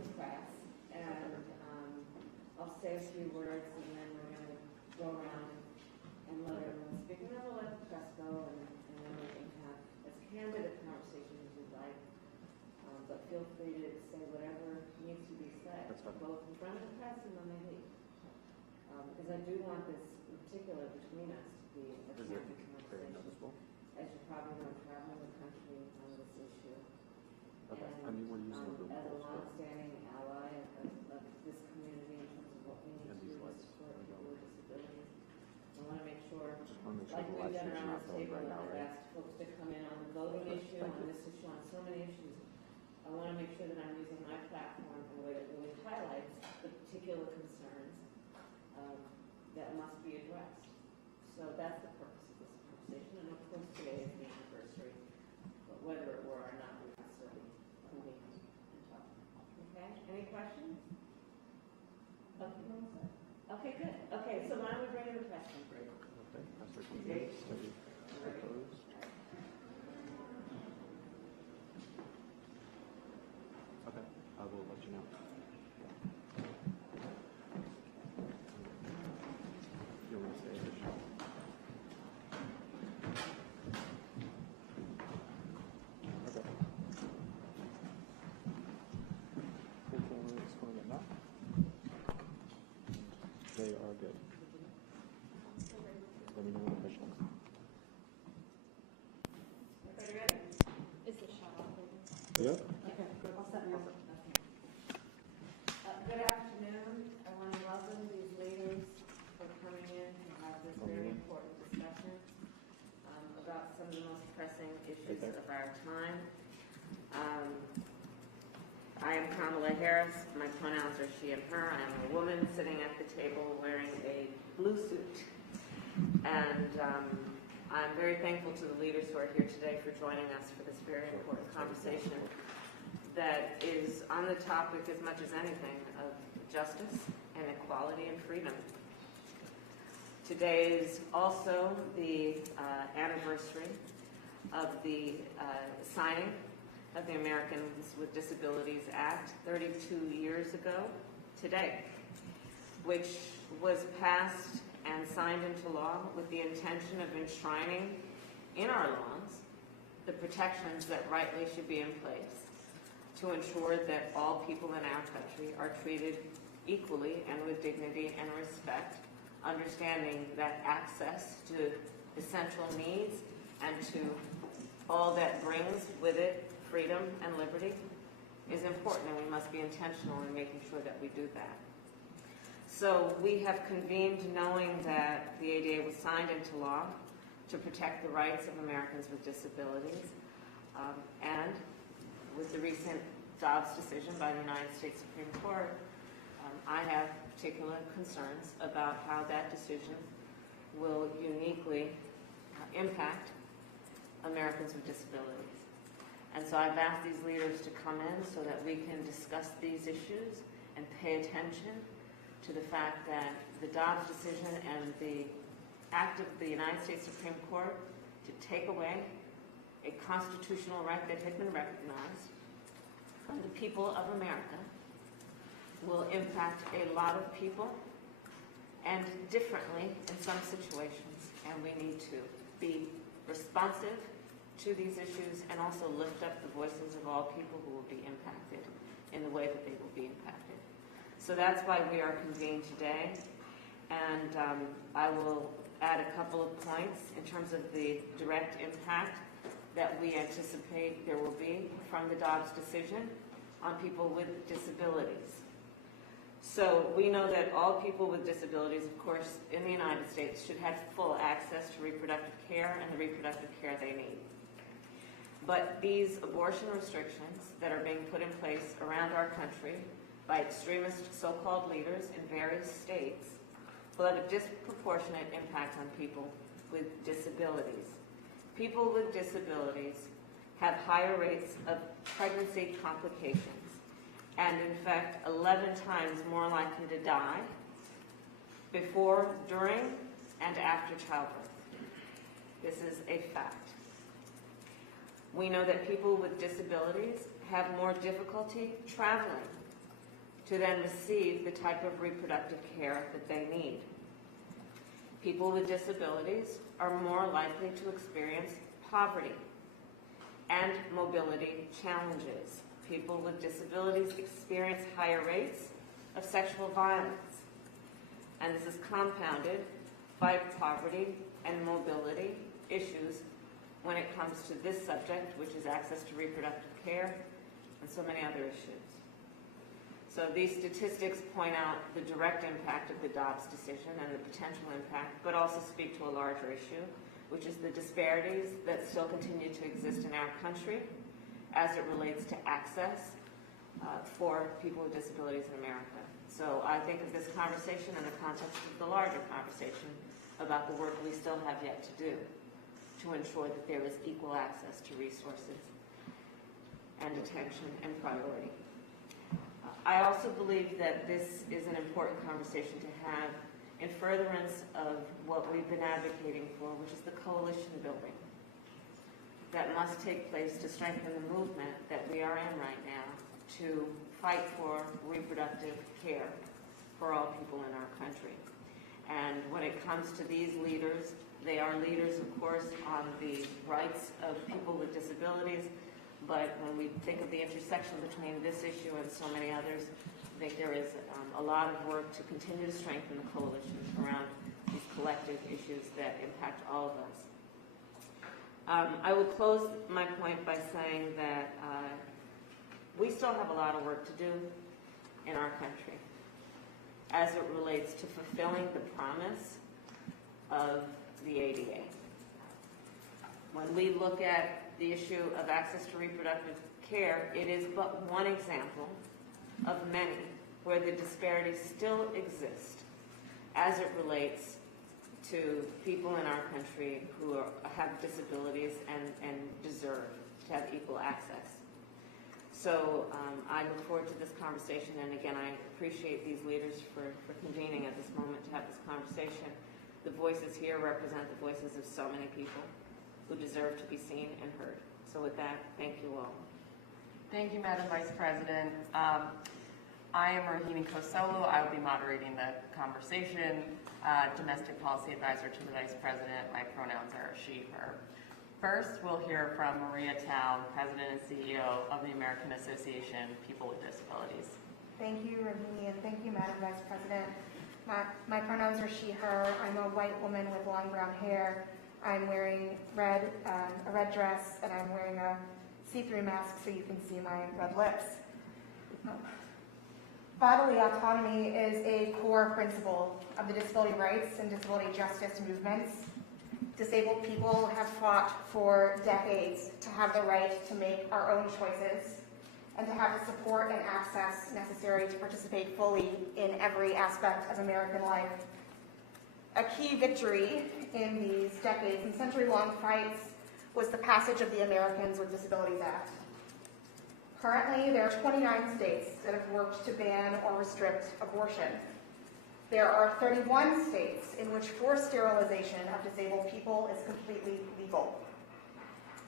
the press, and I'll say a few words, and then we're going to go around and let everyone speak, and then we'll let the press go, and then we can have as candid a conversation as you'd like. But feel free to say whatever needs to be said, both in front of the press and when they leave. Because I do want this, in particular, between us to be a candid conversation. As you probably know, traveling the country on this issue. Okay. And as a long-standing ally of this community in terms of what we need to do to support people with disabilities, I want to make sure, like we've done around this table, and I've asked folks to come in on the voting issue, on this issue, on so many issues. I want to make sure that I'm using my platform in a way that really highlights the particular concerns that must be addressed. So that's the purpose of this conversation, and of course today is the anniversary, but whether it were or not, we can certainly convene and talk. Okay, any questions? Okay, good. Okay, so why don't we bring in the question? Great. Okay, Pastor Kamala, study proposed. Okay, I will let you know. You want to say it? Okay. Full camera is going now. They are good. Let me know when official. Everybody ready? Is the shot off? Yep. Okay, good. I'll set me up. Good afternoon. I want to welcome these leaders for coming in to have this very important discussion about some of the most pressing issues of our time. I am Kamala Harris. My pronouns are she and her. I am a woman sitting at the table wearing a blue suit. And I'm very thankful to the leaders who are here today for joining us for this very important conversation that is on the topic as much as anything of justice and equality and freedom. Today is also the anniversary of the signing of the Americans with Disabilities Act 32 years ago today, which was passed and signed into law with the intention of enshrining in our laws the protections that rightly should be in place to ensure that all people in our country are treated equally and with dignity and respect, understanding that access to essential needs and to all that brings with it freedom and liberty is important, and we must be intentional in making sure that we do that. So we have convened knowing that the ADA was signed into law to protect the rights of Americans with disabilities, and with the recent Dobbs decision by the United States Supreme Court, I have particular concerns about how that decision will uniquely impact Americans with disabilities. And so I've asked these leaders to come in so that we can discuss these issues and pay attention to the fact that the Dobbs decision and the act of the United States Supreme Court to take away a constitutional right that had been recognized from the people of America will impact a lot of people and differently in some situations. And we need to be responsive to these issues and also lift up the voices of all people who will be impacted in the way that they will be impacted. So that's why we are convened today. And I will add a couple of points in terms of the direct impact that we anticipate there will be from the Dobbs decision on people with disabilities. So we know that all people with disabilities, of course, in the United States should have full access to reproductive care and the reproductive care they need. But these abortion restrictions that are being put in place around our country by extremist so-called leaders in various states will have a disproportionate impact on people with disabilities. People with disabilities have higher rates of pregnancy complications and, in fact, 11 times more likely to die before, during, and after childbirth. This is a fact. We know that people with disabilities have more difficulty traveling to then receive the type of reproductive care that they need. People with disabilities are more likely to experience poverty and mobility challenges. People with disabilities experience higher rates of sexual violence, and this is compounded by poverty and mobility issues when it comes to this subject, which is access to reproductive care, and so many other issues. So these statistics point out the direct impact of the Dobbs decision and the potential impact, but also speak to a larger issue, which is the disparities that still continue to exist in our country as it relates to access for people with disabilities in America. So I think of this conversation in the context of the larger conversation about the work we still have yet to do to ensure that there is equal access to resources and attention and priority. I also believe that this is an important conversation to have in furtherance of what we've been advocating for, which is the coalition building that must take place to strengthen the movement that we are in right now to fight for reproductive care for all people in our country. And when it comes to these leaders, they are leaders, of course, on the rights of people with disabilities, but when we think of the intersection between this issue and so many others, I think there is a lot of work to continue to strengthen the coalition around these collective issues that impact all of us. I will close my point by saying that we still have a lot of work to do in our country as it relates to fulfilling the promise of the ADA. When we look at the issue of access to reproductive care, it is but one example of many where the disparities still exist as it relates to people in our country who have disabilities and deserve to have equal access. So I look forward to this conversation, and again, I appreciate these leaders for convening at this moment to have this conversation. The voices here represent the voices of so many people who deserve to be seen and heard. So with that, thank you all. Thank you, Madam Vice President. I am Rohini Kosolu. I will be moderating the conversation. Domestic Policy Advisor to the Vice President. My pronouns are she, her. First, we'll hear from Maria Town, President and CEO of the American Association of People with Disabilities. Thank you, Rohini, and thank you, Madam Vice President. My pronouns are she, her. I'm a white woman with long brown hair. I'm wearing a red dress, and I'm wearing a see-through mask so you can see my red lips. Bodily autonomy is a core principle of the disability rights and disability justice movements. Disabled people have fought for decades to have the right to make our own choices and to have the support and access necessary to participate fully in every aspect of American life. A key victory in these decades and century-long fights was the passage of the Americans with Disabilities Act. Currently, there are 29 states that have worked to ban or restrict abortion. There are 31 states in which forced sterilization of disabled people is completely legal.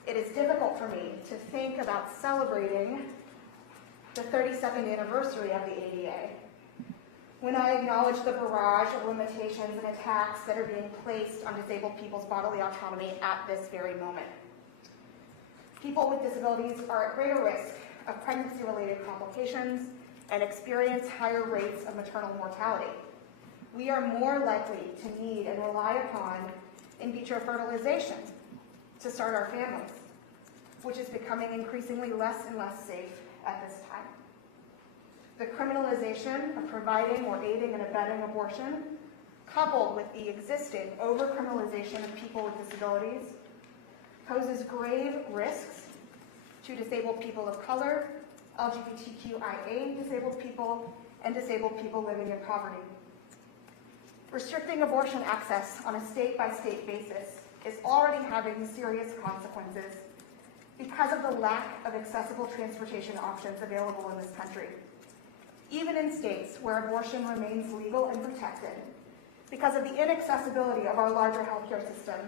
It is difficult for me to think about celebrating the 32nd anniversary of the ADA when I acknowledge the barrage of limitations and attacks that are being placed on disabled people's bodily autonomy at this very moment. People with disabilities are at greater risk of pregnancy-related complications and experience higher rates of maternal mortality. We are more likely to need and rely upon in vitro fertilization to start our families, which is becoming increasingly less and less safe at this time. The criminalization of providing or aiding and abetting abortion, coupled with the existing over-criminalization of people with disabilities, poses grave risks to disabled people of color, LGBTQIA disabled people, and disabled people living in poverty. Restricting abortion access on a state-by-state basis is already having serious consequences because of the lack of accessible transportation options available in this country. Even in states where abortion remains legal and protected, because of the inaccessibility of our larger healthcare system,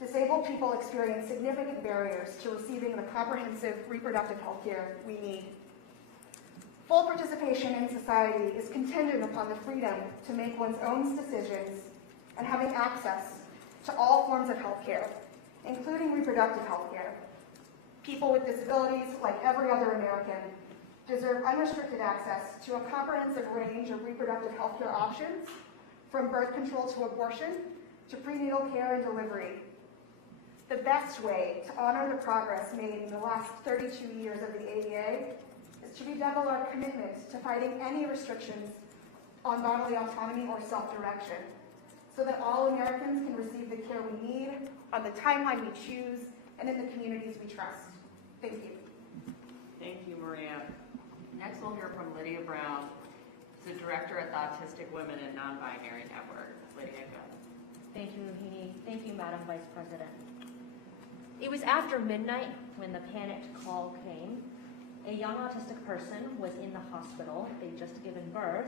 disabled people experience significant barriers to receiving the comprehensive reproductive health care we need. Full participation in society is contingent upon the freedom to make one's own decisions and having access to all forms of health care, including reproductive health care. People with disabilities, like every other American, deserve unrestricted access to a comprehensive range of reproductive health care options, from birth control to abortion, to prenatal care and delivery. The best way to honor the progress made in the last 32 years of the ADA is to redouble our commitment to fighting any restrictions on bodily autonomy or self-direction, so that all Americans can receive the care we need on the timeline we choose and in the communities we trust. Thank you. Thank you, Maria. Next, we'll hear from Lydia Brown, who's the director at the Autistic Women and Non-Binary Network. Lydia, go. Thank you, Rohini. Thank you, Madam Vice President. It was after midnight when the panicked call came. A young autistic person was in the hospital. They'd just given birth,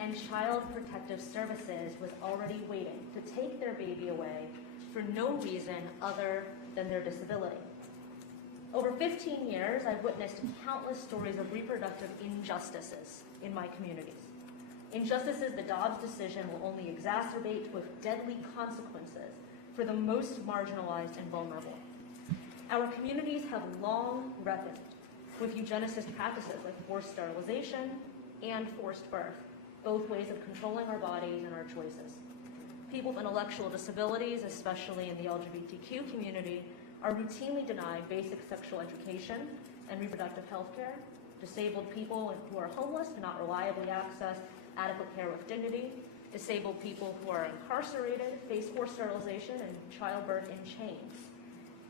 and Child Protective Services was already waiting to take their baby away for no reason other than their disability. Over 15 years, I've witnessed countless stories of reproductive injustices in my communities. Injustices the Dobbs decision will only exacerbate, with deadly consequences for the most marginalized and vulnerable. Our communities have long reckoned with eugenicist practices like forced sterilization and forced birth, both ways of controlling our bodies and our choices. People with intellectual disabilities, especially in the LGBTQ community, are routinely denied basic sexual education and reproductive health care. Disabled people who are homeless cannot reliably access adequate care with dignity. Disabled people who are incarcerated face forced sterilization and childbirth in chains.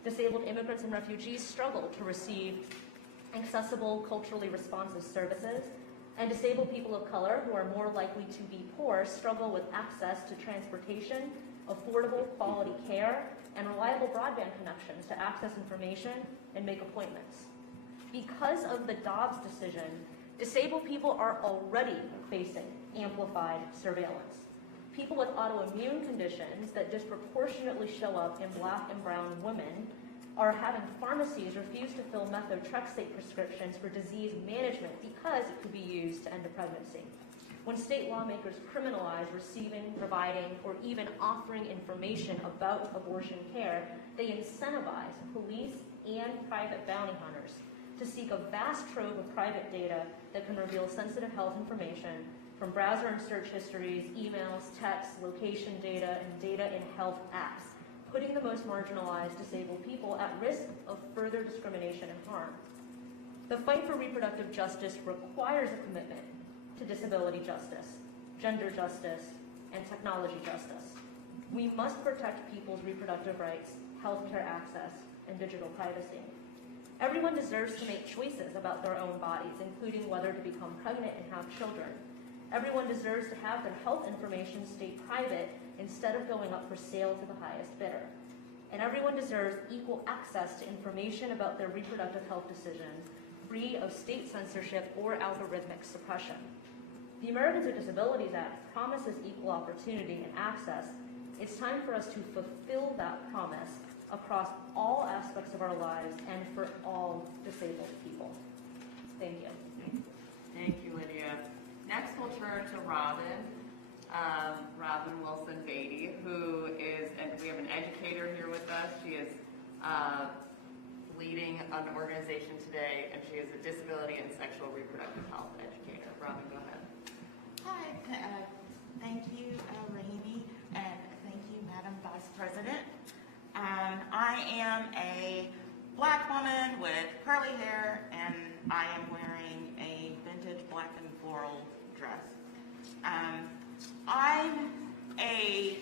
Disabled immigrants and refugees struggle to receive accessible, culturally responsive services, and disabled people of color who are more likely to be poor struggle with access to transportation, affordable quality care, and reliable broadband connections to access information and make appointments. Because of the Dobbs decision, disabled people are already facing amplified surveillance. People with autoimmune conditions that disproportionately show up in Black and brown women are having pharmacies refuse to fill methotrexate prescriptions for disease management because it could be used to end a pregnancy. When state lawmakers criminalize receiving, providing, or even offering information about abortion care, they incentivize police and private bounty hunters to seek a vast trove of private data that can reveal sensitive health information from browser and search histories, emails, texts, location data, and data in health apps, putting the most marginalized disabled people at risk of further discrimination and harm. The fight for reproductive justice requires a commitment to disability justice, gender justice, and technology justice. We must protect people's reproductive rights, healthcare access, and digital privacy. Everyone deserves to make choices about their own bodies, including whether to become pregnant and have children. Everyone deserves to have their health information stay private instead of going up for sale to the highest bidder. And everyone deserves equal access to information about their reproductive health decisions, free of state censorship or algorithmic suppression. The Americans with Disabilities Act promises equal opportunity and access. It's time for us to fulfill that promise across all aspects of our lives and for all disabled people. Thank you. Thank you, Lydia. Next, we'll turn to Robin Wilson-Beatty, who is, and we have an educator here with us. She is leading an organization today, and she is a disability and sexual reproductive health educator. Robin, go ahead. Hi, thank you, Rahimi, and thank you, Madam Vice President. I am a Black woman with curly hair, and I am wearing a vintage black and floral dress. I'm a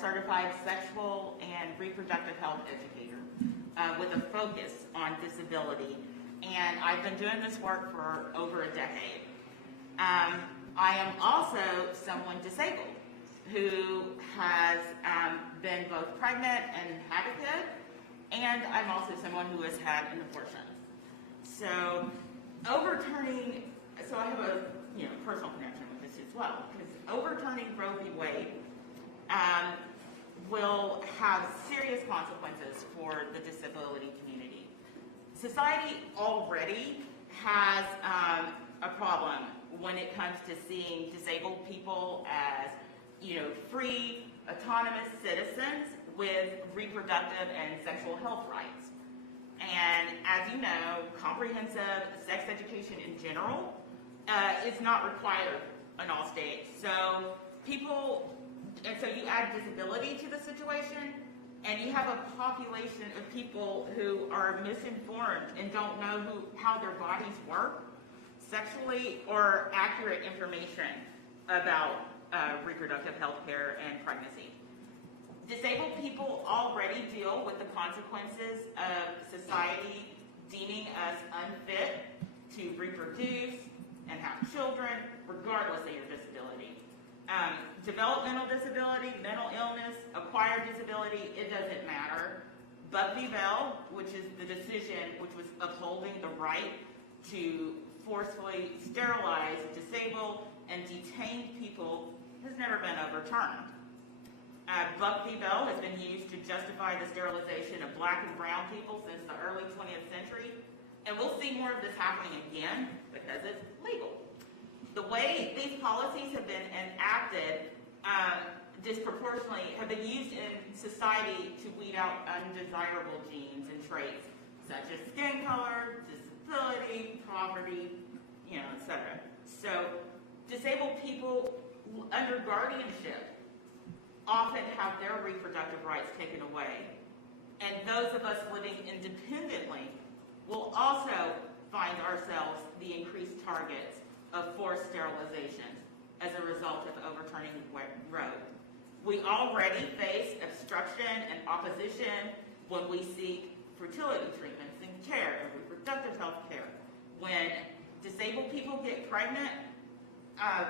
certified sexual and reproductive health educator with a focus on disability, and I've been doing this work for over a decade. I am also someone disabled who has been both pregnant and had a kid, and I'm also someone who has had an abortion. So I have a personal connection with this as well, because overturning Roe v. Wade will have serious consequences for the disability community. Society already has a problem when it comes to seeing disabled people as, free, autonomous citizens with reproductive and sexual health rights. And as you know, comprehensive sex education in general is not required in all states. So you add disability to the situation, and you have a population of people who are misinformed and don't know how their bodies work sexually, or accurate information about reproductive health care and pregnancy. Disabled people already deal with the consequences of society deeming us unfit to reproduce and have children, regardless of your disability. Developmental disability, mental illness, acquired disability, it doesn't matter. Buck v. Bell, which is the decision which was upholding the right to forcefully sterilize disabled and detained people, has never been overturned. Buck v. Bell has been used to justify the sterilization of black and brown people since the early 20th century, and we'll see more of this happening again because it's legal. The way these policies have been enacted disproportionately have been used in society to weed out undesirable genes and traits such as skin color, disability, poverty, etc. So disabled people under guardianship often have their reproductive rights taken away. And those of us living independently will also find ourselves the increased targets of forced sterilization as a result of overturning Roe. We already face obstruction and opposition when we seek fertility treatments and care and reproductive health care. When disabled people get pregnant,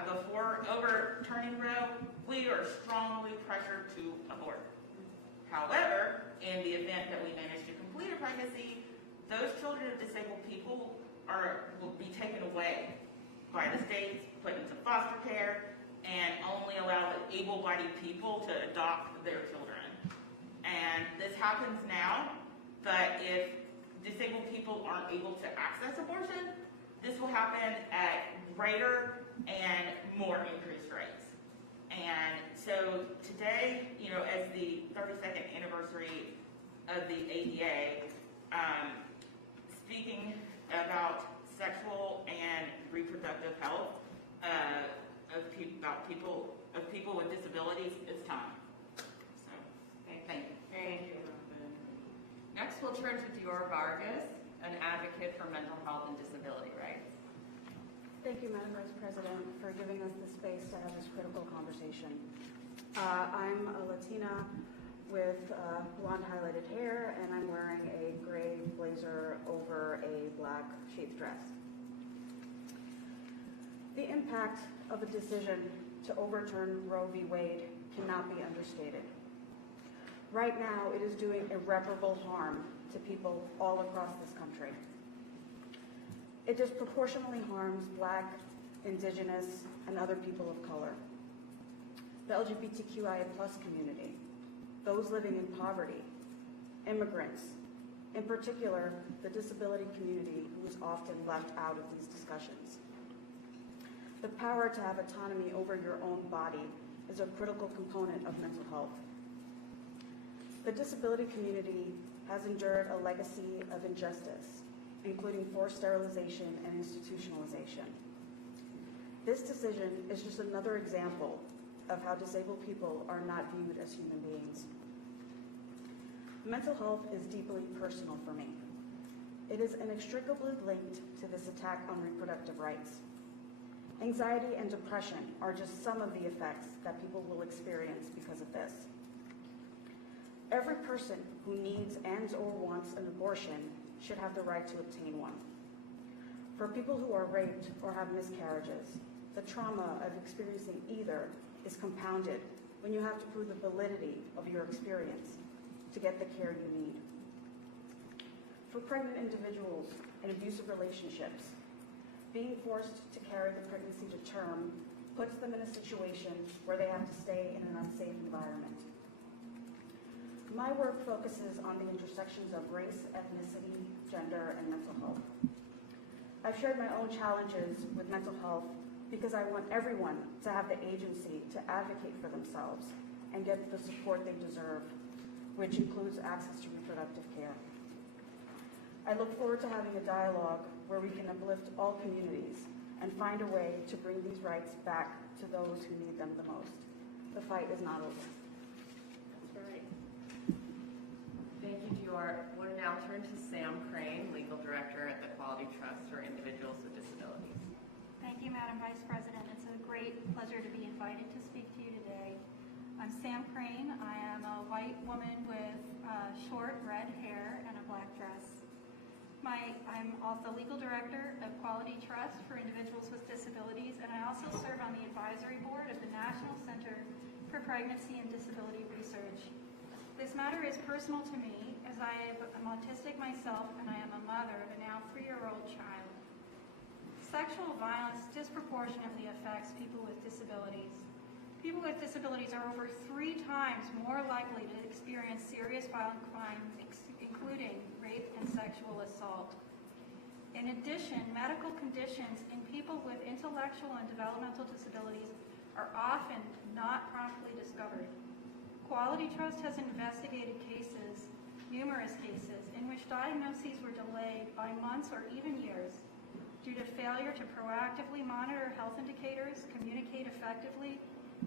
before overturning Roe, we are strongly pressured to abort. However, in the event that we manage to complete a pregnancy, those children of disabled people will be taken away by the states, put into foster care, and only allow able-bodied people to adopt their children. And this happens now, but if disabled people aren't able to access abortion, this will happen at greater and more increased rates. And so today, as the 32nd anniversary of the ADA, speaking about sexual and reproductive health about people with disabilities, it's time. So, thank you. Thank you. Next, we'll turn to Dior Vargas, an advocate for mental health and disability rights. Thank you, Madam Vice President, for giving us the space to have this critical conversation. I'm a Latina with blonde highlighted hair, and I'm wearing a gray blazer over a black sheath dress. The impact of a decision to overturn Roe v. Wade cannot be understated. Right now, it is doing irreparable harm to people all across this country. It disproportionately harms Black, Indigenous, and other people of color, the LGBTQIA+ community, those living in poverty, immigrants, in particular, the disability community who is often left out of these discussions. The power to have autonomy over your own body is a critical component of mental health. The disability community has endured a legacy of injustice, including forced sterilization and institutionalization. This decision is just another example of how disabled people are not viewed as human beings. Mental health is deeply personal for me. It is inextricably linked to this attack on reproductive rights. Anxiety and depression are just some of the effects that people will experience because of this. Every person who needs and/or wants an abortion should have the right to obtain one. For people who are raped or have miscarriages, the trauma of experiencing either is compounded when you have to prove the validity of your experience to get the care you need. For pregnant individuals in abusive relationships, being forced to carry the pregnancy to term puts them in a situation where they have to stay in an unsafe environment. My work focuses on the intersections of race, ethnicity, gender, and mental health. I've shared my own challenges with mental health because I want everyone to have the agency to advocate for themselves and get the support they deserve, which includes access to reproductive care. I look forward to having a dialogue where we can uplift all communities and find a way to bring these rights back to those who need them the most. The fight is not over. That's right. Thank you, Dior. We'll now turn to Sam Crane, Legal Director at the Quality Trust for Individuals with Disabilities. Thank you, Madam Vice President. It's a great pleasure to be invited to speak to you today. I'm Sam Crane. I am a white woman with short red hair and a black dress. I'm also Legal Director of Quality Trust for Individuals with Disabilities, and I also serve on the advisory board of the National Center for Pregnancy and Disability Research. This matter is personal to me as I am autistic myself and I am a mother of a now 3-year-old child. Sexual violence disproportionately affects people with disabilities. People with disabilities are over 3 times more likely to experience serious violent crimes, including rape and sexual assault. In addition, medical conditions in people with intellectual and developmental disabilities are often not promptly discovered. Quality Trust has investigated cases, numerous cases, in which diagnoses were delayed by months or even years due to failure to proactively monitor health indicators, communicate effectively,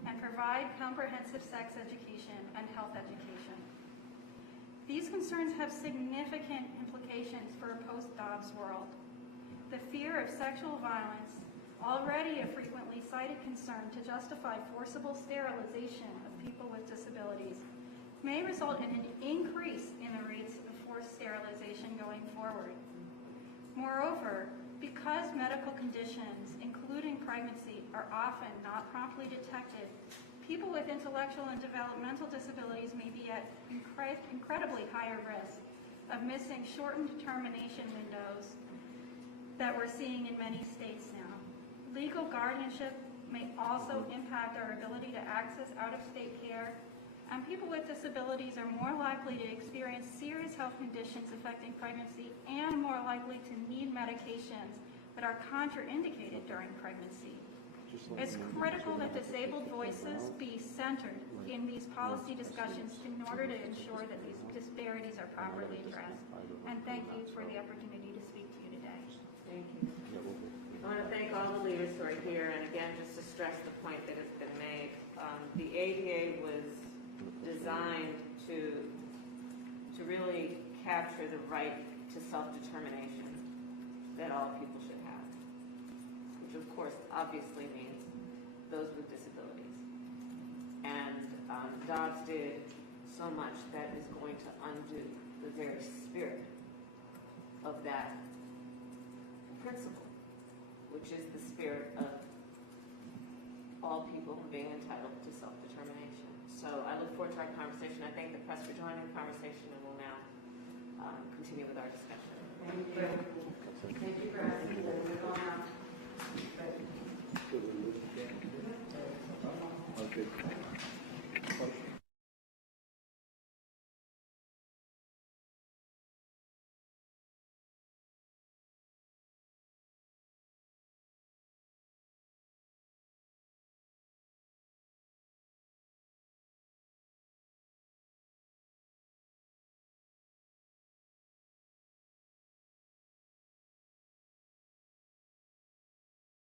and provide comprehensive sex education and health education. These concerns have significant implications for a post-Dobbs world. The fear of sexual violence, already a frequently cited concern to justify forcible sterilization of people with disabilities, may result in an increase in the rates of forced sterilization going forward. Moreover, because medical conditions, including pregnancy, are often not promptly detected, people with intellectual and developmental disabilities may be at incredibly higher risk of missing shortened termination windows that we're seeing in many states now. Legal guardianship may also impact our ability to access out-of-state care, and people with disabilities are more likely to experience serious health conditions affecting pregnancy and more likely to need medications that are contraindicated during pregnancy. It's critical that disabled voices be centered in these policy discussions in order to ensure that these disparities are properly addressed. And thank you for the opportunity to speak to you today. Thank you. I want to thank all the leaders who are here, and again, just to stress the point that has been made, the ADA was designed to really capture the right to self-determination that all people should have, which of course obviously means those with disabilities. And Dobbs did so much that is going to undo the very spirit of that principle, which is the spirit of all people being entitled to self-determination. So I look forward to our conversation. I thank the press for joining the conversation, and we'll now continue with our discussion. Thank you. Thank you for asking.